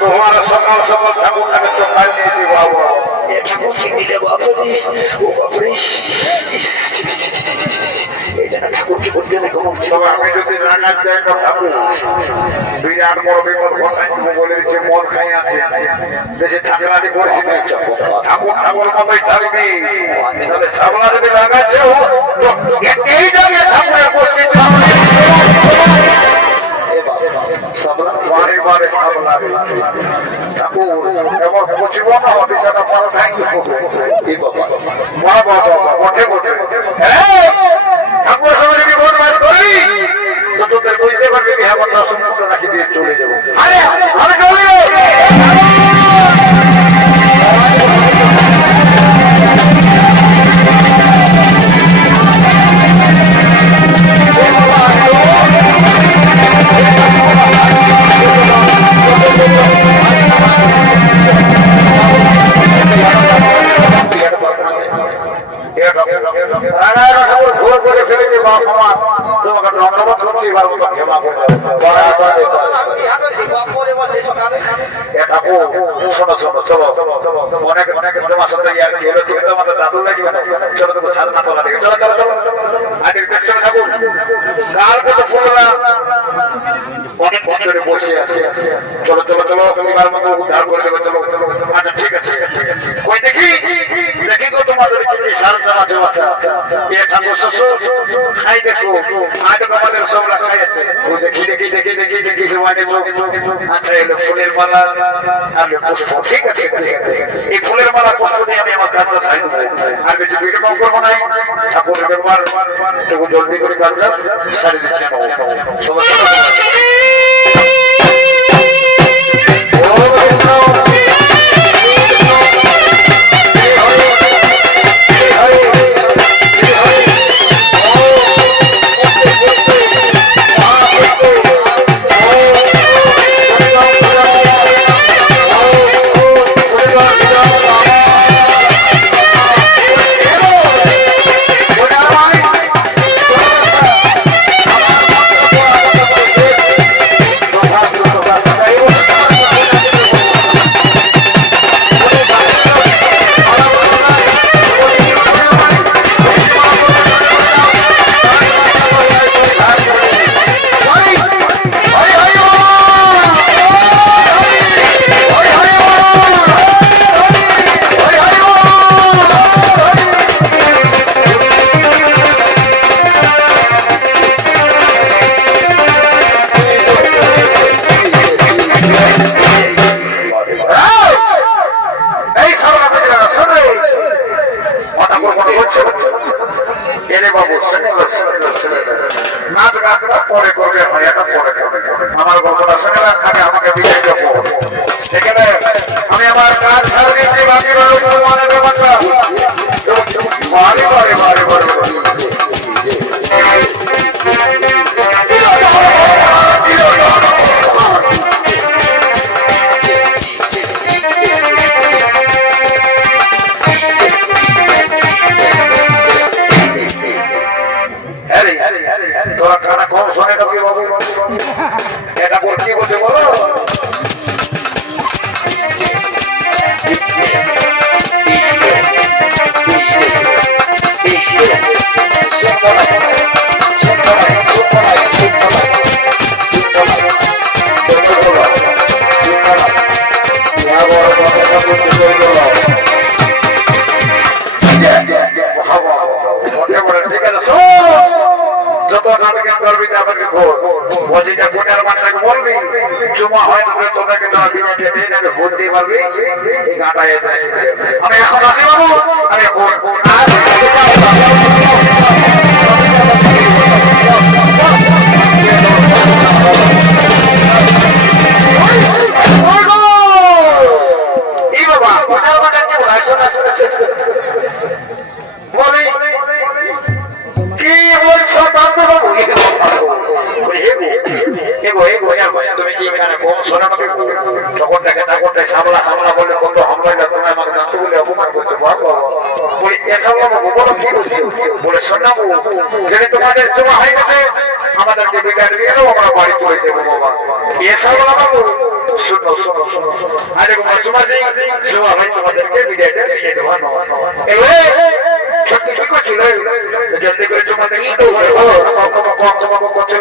তোমার সকাল সকাল ঠাকুরটাকে চোখায় নিয়ে দিব ঠাকুর কি দিলে বাপরে ও বাপরে ঠাকুর কি করতে হবে তবে আমি যদি রান্নার জায়গা ঠাকুর বিরাট বড় বিপদ ঘটাই বলে দিচ্ছে মদ খাই আছে দেশে ঠাকুরাদি করেছি ঠাকুর ঠাকুর মতোই থাকবি তাহলে সাবলা যদি লাগাচ্ছে এই জায়গায় ঠাকুরের পরিচিত বারে বারে সাবলা ঠাকুর এমন পচিব না অধিকাটা পারো থাকবে বাবা ওঠে ওঠে ঠাকুরের সঙ্গে যদি ভোট বার করি তো তোদের বুঝতে পারবি হ্যাঁ কথা সম্পূর্ণ রাখি দিয়ে চলে যাবো আরে আমি চলে অনেক অনেক তোমার সাথে আমাদের দাদু লাগবে না চলো তো সাধনা করা দেখে চলো চলো চলো আগে পেছনে ঠাকুর কার কত ফুলরা অনেক বছরে বসে আছে চলো চলো চলো তোমার মতো উদ্ধার করে দেবে চলো আচ্ছা ঠিক আছে কই দেখি দেখি তো তোমাদের সারটা আছে বাচ্চা এ ঠাকুর শ্বশুর খাই দেখো আজ আমাদের সবরা খাইছে দেখি দেখি দেখি দেখি দেখি সময় দেখো আচ্ছা এলো ফুলের মালা আর পুষ্প ঠিক আছে এই ফুলের মালা পুষ্প দিয়ে আমি আমার কাজটা সাইড আর বেশি ভিডিও কম করবো নাই ঠাকুরের ব্যাপার একটু জলদি করে কাজটা সারি দিচ্ছি আমার গল্পটা শুনে রাখবে আমাকে বিদায় দেবো সেখানে আমি আমার কাজ ছাড় দিচ্ছি বাকি মানে ব্যাপারটা বারে বারে বারে বারে তোরা কানা কম শোনে কি বাবু এটা কি বলছে বলো যত নাটকের করবি তাদেরকে যেটা ভোটার মাঠটাকে বলবি জমা হয় না তোদেরকে ভোট দিয়ে পারবি এই গাঁটা আমি এখন আসি বাবু আমি তুমি কি কম শোনা তখন দেখে ঠাকুরটা সামলা সামলা বললে কত হামলা তোমার আমাকে জানতে বলে অপমান করছো বলে একা বাবু বলো কি বলছি বলে শোনাবো যদি তোমাদের জমা হয়ে গেছে আমাদেরকে বিদায় দিয়ে দেবো আমরা বাড়ি চলে যাবো বাবা এসা বলা বাবু শুনো শুনো শুনো আরে মাঝে জমা ভাই তোমাদেরকে বিদায়টা দিয়ে দেবো এই সত্যি কি করছিল জলদি করে তোমাদের কি করবো করতে